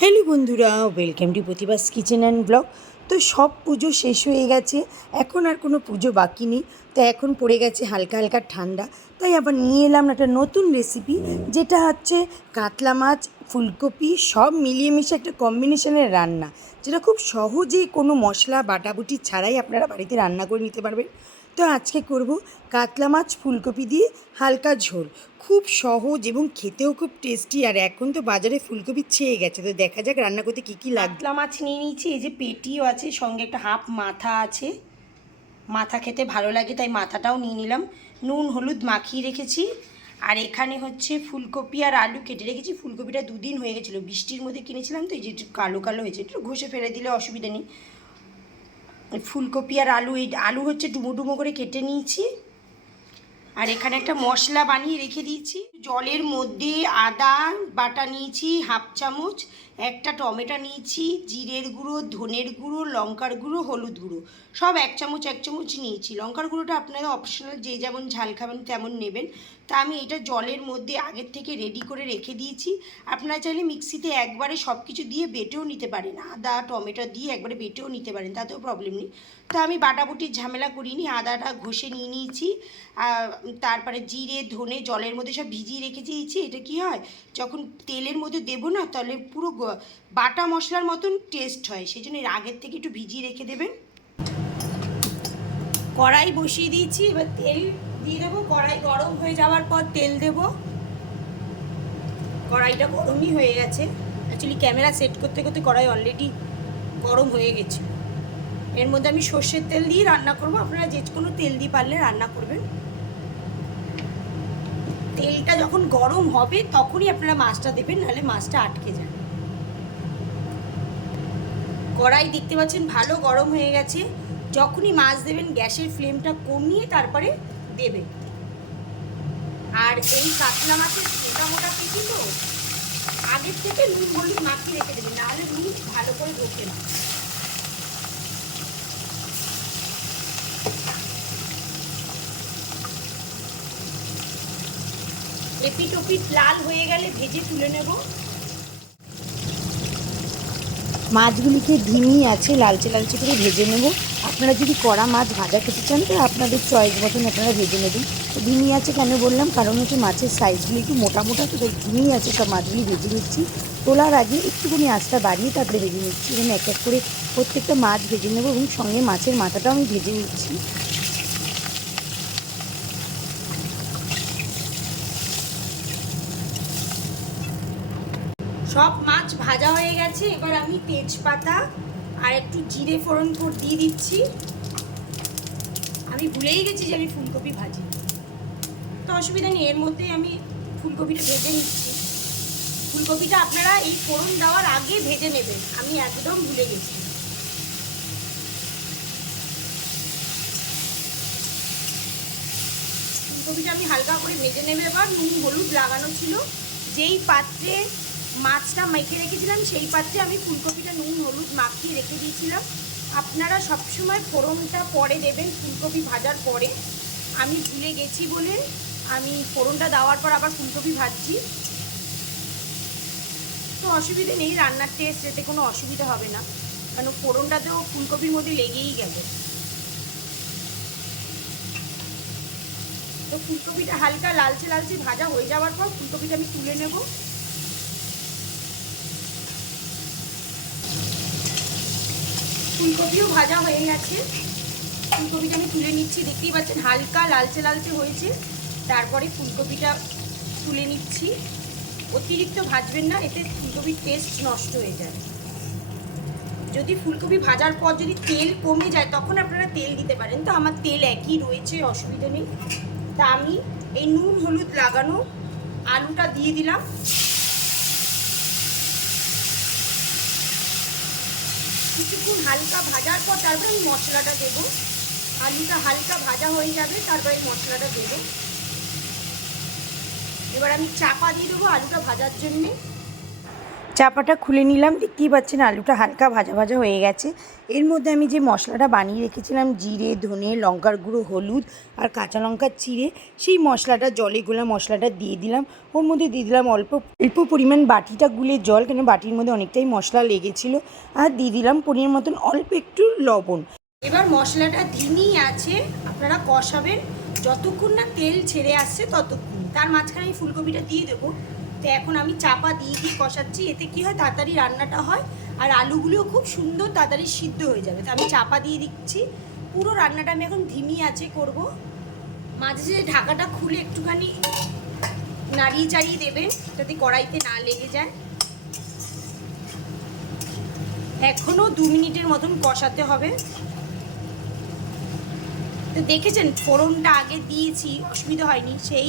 Hello বন্ধুরা welcome to Pratibas kitchen and blog. তো সব পুজো শেষ হয়ে গেছে। এখন আর কোনো পুজো বাকি নেই। তো এখন পড়ে গেছে হালকা হালকা ঠান্ডা। তাই আবার নিয়ে এলাম একটা নতুন রেসিপি যেটা হচ্ছে কাতলা মাছ, ফুলকপি, সব মিলিয়ে মিশে একটা কম্বিনেশনের রান্না। যেটা খুব সহজেই কোনো মশলা, বাটাবুটি ছাড়াই আপনারা বাড়িতে রান্না করে নিতে পারবেন। তো আজকে করব কাতলা মাছ, ফুলকপি দিয়ে হালকা ঝোল। খুব সহজ এবং খেতেও খুব টেস্টি আর এখন তো বাজারে ফুলকপি ছেয়ে গেছে। তো দেখা যাক রান্না করতে কী কী লাগবে। মাছ নিয়ে নিয়েছি। এই যে পেটিও আছে সঙ্গে একটা হাফ মাথা আছে। মাথা খেতে ভালো লাগে, তাই মাথাটাও নিয়ে নিলাম। নুন, হলুদ মাখিয়ে রেখেছি। আর এখানে হচ্ছে ফুলকপি আর আলু কেটে রেখেছি। ফুলকপিটা দুদিন হয়ে গেছিল। বৃষ্টির মধ্যে কিনেছিলাম তো, এই যে একটু কালো কালো হয়েছে, একটু ঘষে ফেলে দিলে অসুবিধা নেই। ফুলকপি আর আলু, এই আলু হচ্ছে ডুমো ডুমো করে কেটে নিয়েছি। আর এখানে একটা মশলা বানিয়ে রেখে দিয়েছি। জলের মধ্যে আদা বাটা নিয়েছি, হাফ চামচ, একটা টমেটো নিয়েছি, জিরের গুঁড়ো, ধনের গুঁড়ো, লঙ্কার গুঁড়ো, হলুদ গুঁড়ো। সব এক চামচ এক চামচ নিয়েছি। লঙ্কার গুঁড়োটা আপনারা অপশনাল যে যেমন ঝাল খাবেন তেমন নেবেন। তা আমি এটা জলের মধ্যে আগের থেকে রেডি করে রেখে দিয়েছি। আপনারা চাইলে মিক্সিতে একবারে সব কিছু দিয়ে বেটেও নিতে পারেন। আদা, টমেটো দিয়ে একবারে বেটেও নিতে পারেন, তাতেও প্রবলেম নেই। তো আমি বাটাবুটির ঝামেলা করিনি, আদাটা ঘষে নিয়ে নিয়েছি। তারপরে জিরে, ধনে, জলের মধ্যে সব ভিজিয়ে রেখে দিয়েছি, এটা কি হয়? যখন তেলের মধ্যে দেবো না, তাহলে পুরো বাটা মশলার মতন টেস্ট হয়। সেই জন্য আগের থেকে একটু ভিজিয়ে রেখে দেবেন। কড়াই বসিয়ে দিয়েছি, এবার তেল দিয়ে দেবো। কড়াই গরম হয়ে যাওয়ার পর তেল দেব। কড়াইটা গরমই হয়ে গেছে। অ্যাকচুয়ালি ক্যামেরা সেট করতে করতে কড়াই অলরেডি গরম হয়ে গেছে। এর মধ্যে আমি সর্ষের তেল দিয়ে রান্না করব। আপনারা যে কোনো তেল দিয়ে পারলে রান্না করবেন। তেলটা যখন গরম হবে, তখনই আপনারা মাছটা দেবেন, নাহলে মাছটা আটকে যায় কড়াই দেখতে পাচ্ছেন ভালো গরম হয়ে গেছে। যখনই মাছ দেবেন, গ্যাসের ফ্লেমটা কমিয়ে তারপরে দেবেন। আর এই কাতলা মাছের মোটা মোটা পেটি তো, আগের থেকে নুন হলুদ মাখিয়ে রেখে দেবেন, নাহলে নুন ভালো করে ঢোকে না। এপিট লাল হয়ে গেলে ভেজে তুলে নেব। মাছগুলিকে ধিমি আছে, লালচে লালচে করে ভেজে নেব। আপনারা যদি কড়া মাছ ভাজা খেতে চান, তো আপনাদের চয়েস মতন আপনারা ভেজে নেবেন। তো ধিমি আছে কেন বললাম? কারণ হচ্ছে মাছের সাইজগুলি একটু মোটা মোটা, তো ধিমি আছে, সব মাছগুলি ভেজে নিচ্ছি। তোলার আগে একটুখানি আঁচটা বাড়িয়ে তারপরে ভেজে নিচ্ছি। এখানে এক এক করে প্রত্যেকটা মাছ ভেজে নেব এবং সঙ্গে মাছের মাথাটাও আমি ভেজে নিচ্ছি। সব মাছ ভাজা হয়ে গেছে। এবার আমি তেজপাতা আর একটু জিরে ফোড়ন দিয়ে দিচ্ছি। আমি ভুলেই গেছি যে আমি ফুলকপি ভাজি। তো অসুবিধা নেই, এর মধ্যেই আমি ফুলকপিটা ভেজে নিচ্ছি। ফুলকপিটা আপনারা এই ফোড়ন দেওয়ার আগে ভেজে নেবেন, আমি একদম ভুলে গেছি। ফুলকপিটা আমি হালকা করে ভেজে নেবে, এবার নুন, হলুদ লাগানো ছিল। যেই পাত্রে মাছটা মেখে রেখেছিলাম, সেই পাত্রে আমি ফুলকপিটা নুন, হলুদ মাখিয়ে রেখে দিয়েছিলাম। আপনারা সবসময় ফোড়নটা পরে দেবেন, ফুলকপি ভাজার পরে। আমি ভুলে গেছি বলে আমি ফোড়নটা দেওয়ার পর আবার ফুলকপি ভাজছি। তো অসুবিধে নেই, রান্নার টেস্ট এতে কোনো অসুবিধা হবে না। কারণ ফোড়নটাতেও ফুলকপির মধ্যে লেগেই গেল। তো ফুলকপিটা হালকা লালচে লালচে ভাজা হয়ে যাওয়ার পর ফুলকপিটা আমি তুলে নেব। ফুলকপিও ভাজা হয়ে গেছে। ফুলকপিটা আমি তুলে নিচ্ছি, দেখতেই পাচ্ছেন, হালকা লালচে লালচে হয়েছে। তারপরে ফুলকপিটা তুলে নিচ্ছি। অতিরিক্ত ভাজবেন না, এতে ফুলকপির টেস্ট নষ্ট হয়ে যায় যদি ফুলকপি ভাজার পর যদি তেল কমে যায়, তখন আপনারা তেল দিতে পারেন। তো আমার তেল একই রয়েছে, অসুবিধা নেই। তা আমি এই নুন, হলুদ লাগানো আলুটা দিয়ে দিলাম। কিছুক্ষণ হালকা ভাজার পর তারপরে আমি মশলাটা দেবো। আলুটা হালকা ভাজা হয়ে যাবে, তারপরে মশলাটা দেবো। এবার আমি চাপা দিয়ে দেবো আলুটা ভাজার জন্যে। চাপাটা খুলে নিলাম, দেখতেই পাচ্ছেন আলুটা হালকা ভাজা ভাজা হয়ে গেছে। এর মধ্যে আমি যে মশলাটা বানিয়ে রেখেছিলাম, জিরে, ধনে, লঙ্কার গুঁড়ো, হলুদ আর কাঁচা লঙ্কার চিড়ে, সেই মশলাটা, জলে গোলা মশলাটা দিয়ে দিলাম। ওর মধ্যে দিয়ে দিলাম অল্প অল্প পরিমাণ বাটিটা, গুলে জল, কেন বাটির মধ্যে অনেকটাই মশলা লেগেছিলো। আর দিয়ে দিলাম পনির মতন অল্প একটু লবণ। এবার মশলাটা ধিমি আছে, আপনারা কষাবেন। যতক্ষণ না তেল ছেড়ে আসছে ততক্ষণ। তার মাঝখানে আমি ফুলকপিটা দিয়ে দেবো। তো এখন আমি চাপা দিয়ে দিয়ে কষাচ্ছি, এতে কি হয়, তাড়াতাড়ি রান্নাটা হয় আর আলুগুলিও খুব সুন্দর তাড়াতাড়ি সিদ্ধ হয়ে যাবে। তো আমি চাপা দিয়ে দিচ্ছি, পুরো রান্নাটা আমি এখন ধিমি আছে করব। মাঝে যে ঢাকাটা খুলে একটুখানি নাড়িয়ে চাড়িয়ে দেবেন যাতে কড়াইতে না লেগে যায়। এখনও দু মিনিটের মতন কষাতে হবে। তো দেখেছেন, ফোড়নটা আগে দিয়েছি, অসুবিধা হয়নি, সেই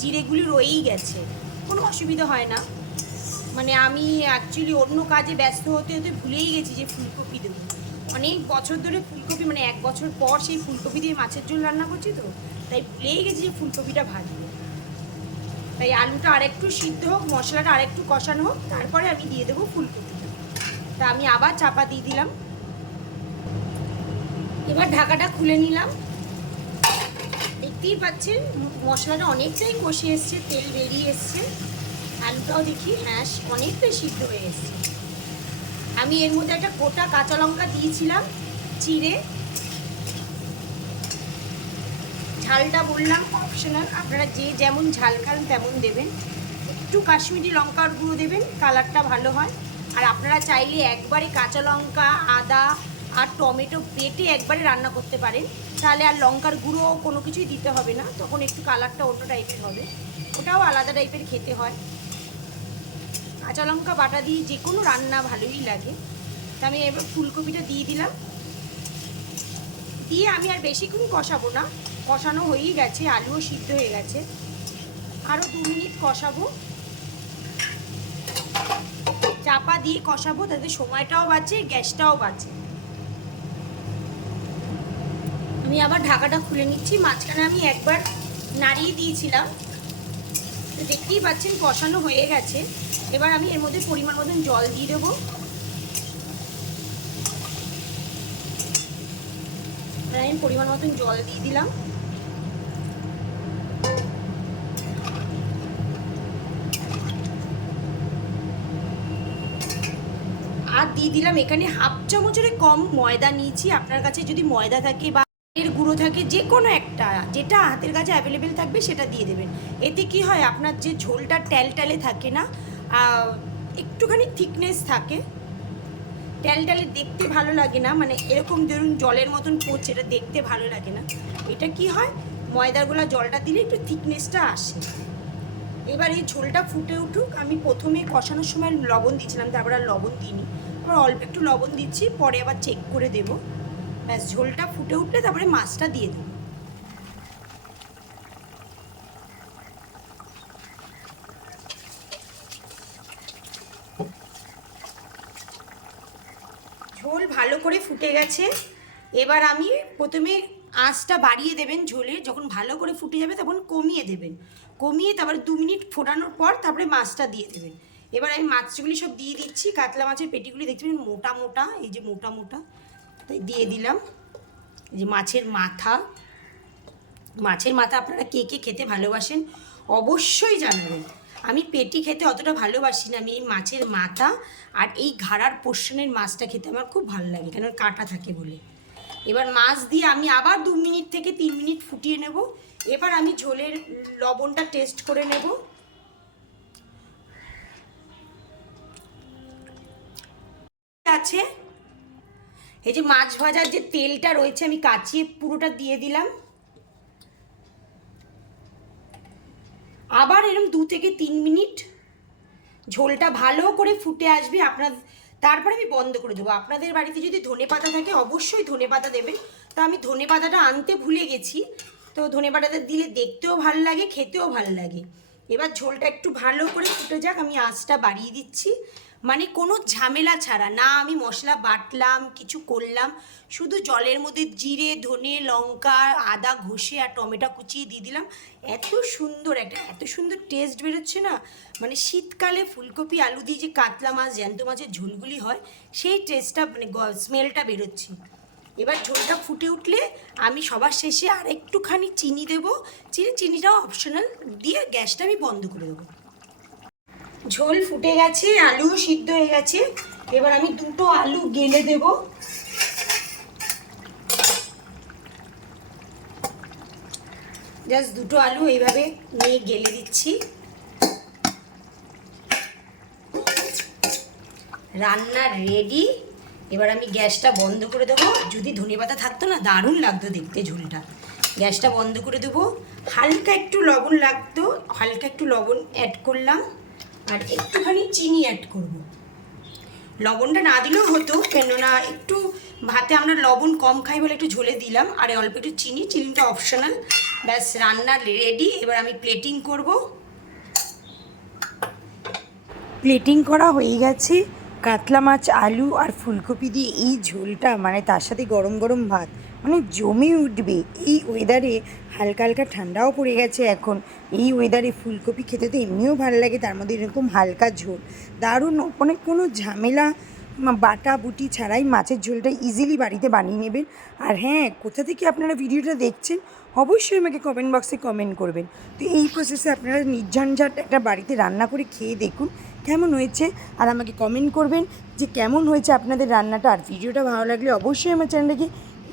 জিরেগুলি রয়েই গেছে। কোনো অসুবিধা হয় না। মানে আমি অ্যাকচুয়ালি অন্য কাজে ব্যস্ত হতে হতে ভুলেই গেছি যে ফুলকপি দেবো। অনেক বছর ধরে ফুলকপি মানে এক বছর পর সেই ফুলকপি দিয়ে মাছের ঝোল রান্না করছি তো, তাই ভুলেই গেছি যে ফুলকপিটা ভাজবো। তাই আলুটা আরেকটু সিদ্ধ হোক, মশলাটা আরেকটু কষানো হোক, তারপরে আমি দিয়ে দেবো ফুলকপি তা আমি আবার চাপা দিয়ে দিলাম। এবার ঢাকাটা খুলে নিলাম। দেখতেই পাচ্ছেন, মশলাটা অনেকটাই কষে এসছে, তেল বেরিয়ে এসছে। আলুটাও দেখি হ্যাঁ অনেকটাই সিদ্ধ হয়ে এসছে আমি এর মধ্যে একটা গোটা কাঁচা লঙ্কা দিয়েছিলাম, চিড়ে। ঝালটা বললাম অপশনাল আপনারা যে যেমন ঝাল খান তেমন দেবেন। একটু কাশ্মীরি লঙ্কার গুঁড়ো দেবেন, কালারটা ভালো হয়। আর আপনারা চাইলে একবারে কাঁচা লঙ্কা, আদা আর টমেটো বেটে একবারে রান্না করতে পারেন। তাহলে আর লঙ্কার গুঁড়ো কোনো কিছুই দিতে হবে না, তখন একটু কালারটা অন্য টাইপের হবে। ওটাও আলাদা টাইপের খেতে হয়। কাঁচা লঙ্কা বাটা দিয়ে যে কোনো রান্না ভালোই লাগে। তা আমি এবার ফুলকপিটা দিয়ে দিলাম। দিয়ে আমি আর বেশিক্ষণ কষাবো না। কষানো হয়েই গেছে, আলুও সিদ্ধ হয়ে গেছে। আরও দু মিনিট কষাবো। চাপা দিয়ে কষাবো, তাতে সময়টাও বাঁচে, গ্যাসটাও বাঁচে। আমি আবার ঢাকাটা খুলে নিচ্ছি। মাঝখানে আমি একবার নাড়িয়ে দিয়েছিলাম। দেখতেই পাচ্ছেন, কষানো হয়ে গেছে। এবার আমি এর মধ্যে পরিমাণ মতন জল দিয়ে দেবো। আমি পরিমাণ মতন জল দিয়ে দিলাম। আর দিয়ে দিলাম এখানে হাফ চামচের কম ময়দা নিয়েছি। আপনার কাছে যদি ময়দা থাকে বা এর গুঁড়ো থাকে যে কোনো একটা, যেটা হাতের কাছে অ্যাভেলেবেল থাকবে সেটা দিয়ে দেবেন। এতে কি হয়, আপনার যে ঝোলটা ট্যালট্যালে থাকে না একটুখানি থিকনেস থাকে, ট্যালট্যালে দেখতে ভালো লাগে না মানে এরকম ধরুন জলের মতন পড়ছে এটা দেখতে ভালো লাগে না। এটা কি হয় ময়দাগুলো জলটা দিলে একটু থিকনেসটা আসে। এবার এই ঝোলটা ফুটে উঠুক, আমি প্রথমে কষানোর সময় লবণ দিয়েছিলাম, তারপর আর লবণ দিইনি। আবার অল্প একটু লবণ দিচ্ছি, পরে আবার চেক করে দেবো। ব্যাস, ঝোলটা ফুটে উঠলে তারপরে মাছটা দিয়ে দেবো। ঝোল ভালো করে ফুটে গেছে। এবার আমি প্রথমে আঁচটা বাড়িয়ে দেবেন ঝোলে, যখন ভালো করে ফুটে যাবে তখন কমিয়ে দেবেন। কমিয়ে তারপর দু মিনিট ফোটানোর পর তারপরে মাছটা দিয়ে দেবেন। এবার আমি মাছগুলি সব দিয়ে দিচ্ছি, কাতলা মাছের পেটিগুলি পাবেন মোটা মোটা, এই যে মোটা মোটা। তাই দিয়ে দিলাম। যে মাছের মাথা। মাছের মাথা আপনারা কে কে খেতে ভালোবাসেন অবশ্যই জানাবেন। আমি পেটি খেতে অতটা ভালোবাসি না, আমি এই মাছের মাথা আর এই ঘাড়ার পোর্শনের মাছটা খেতে আমার খুব ভালো লাগে কারণ কাটা থাকে বলে। এবার মাছ দিয়ে আমি আবার দু মিনিট থেকে তিন মিনিট ফুটিয়ে নেব। এবার আমি ঝোলের লবণটা টেস্ট করে নেব। আছে। এই যে মাছ ভাজার যে তেলটা রয়েছে, আমি কাচিয়ে পুরোটা দিয়ে দিলাম। আবার এরকম দু থেকে তিন মিনিট ঝোলটা ভালো করে ফুটে আসবে, আপনার তারপরে আমি বন্ধ করে দেবো। আপনাদের বাড়িতে যদি ধনে পাতা থাকে, অবশ্যই ধনে পাতা দেবেন। তো আমি ধনে পাতাটা আনতে ভুলে গেছি। তো ধনে পাতাটা দিলে দেখতেও ভালো লাগে, খেতেও ভালো লাগে। এবার ঝোলটা একটু ভালো করে ফুটে যাক, আমি আঁচটা বাড়িয়ে দিচ্ছি। মানে কোনো ঝামেলা ছাড়া। না, আমি মশলা বাটলাম, কিছু করলাম, শুধু জলের মধ্যে জিরে, ধনে, লঙ্কা, আদা, ঘষে আর টমেটো কুচিয়ে দিয়ে দিলাম। এত সুন্দর একটা, এত সুন্দর টেস্ট বেরোচ্ছে না? মানে শীতকালে ফুলকপি, আলু দিয়ে যে কাতলা মাছ, জ্যান্ত মাছের ঝোলগুলি হয়, সেই টেস্টটা মানে স্মেলটা বেরোচ্ছে। এবার ঝোলটা ফুটে উঠলে আমি সবার শেষে আর একটুখানি চিনি দেবো। চিনি, চিনিটাও অপশনাল দিয়ে গ্যাসটা আমি বন্ধ করে দেবো। ঝোল ফুটে গেছে, আলুও সিদ্ধ হয়ে গেছে। এবার আমি দুটো আলু গেলে দেব। জাস্ট দুটো আলু এইভাবে নিয়ে গেলে দিচ্ছি। রান্না রেডি এবার আমি গ্যাসটা বন্ধ করে দেবো। যদি ধনেপাতা থাকতো না, দারুণ লাগতো দেখতে ঝোলটা। গ্যাসটা বন্ধ করে দেবো। হালকা একটু লবণ লাগতো, হালকা একটু লবণ অ্যাড করলাম। আর একটুখানি চিনি অ্যাড করব। লবণটা না দিলেও হতো, কেননা একটু ভাতে আমরা লবণ কম খাই বলে একটু ঝোলে দিলাম, আর অল্প একটু চিনি, চিনিটা অপশনাল ব্যাস, রান্না রেডি এবার আমি প্লেটিং করব। প্লেটিং করা হয়ে গেছে। কাতলা মাছ, আলু আর ফুলকপি দিয়ে এই ঝোলটা মানে তার সাথে গরম গরম ভাত মানে জমে উঠবে। এই ওয়েদারে হালকা হালকা ঠান্ডাও পড়ে গেছে এখন। এই ওয়েদারে ফুলকপি খেতে তো এমনিও ভালো লাগে, তার মধ্যে এরকম হালকা ঝোল। দারুণ মানে কোনো ঝামেলা বাটা বুটি ছাড়াই মাছের ঝোলটা ইজিলি বাড়িতে বানিয়ে নেবেন। আর হ্যাঁ কোথা থেকে আপনারা ভিডিওটা দেখছেন, অবশ্যই আমাকে কমেন্ট বক্সে কমেন্ট করবেন। তো এই প্রসেসে আপনারা নির্ঝঞ্ঝাট একটা বাড়িতে রান্না করে খেয়ে দেখুন কেমন হয়েছে আর আমাকে কমেন্ট করবেন যে কেমন হয়েছে আপনাদের রান্নাটা। আর ভিডিওটা ভালো লাগলে অবশ্যই আমার চ্যানেলটাকে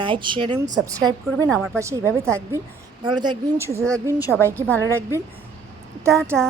লাইক শেয়ার এবং সাবস্ক্রাইব করবেন। আমার পাশে এইভাবে থাকবেন। ভালো থাকবেন, সুস্থ থাকবেন, সবাইকে ভালো রাখবেন। টাটা।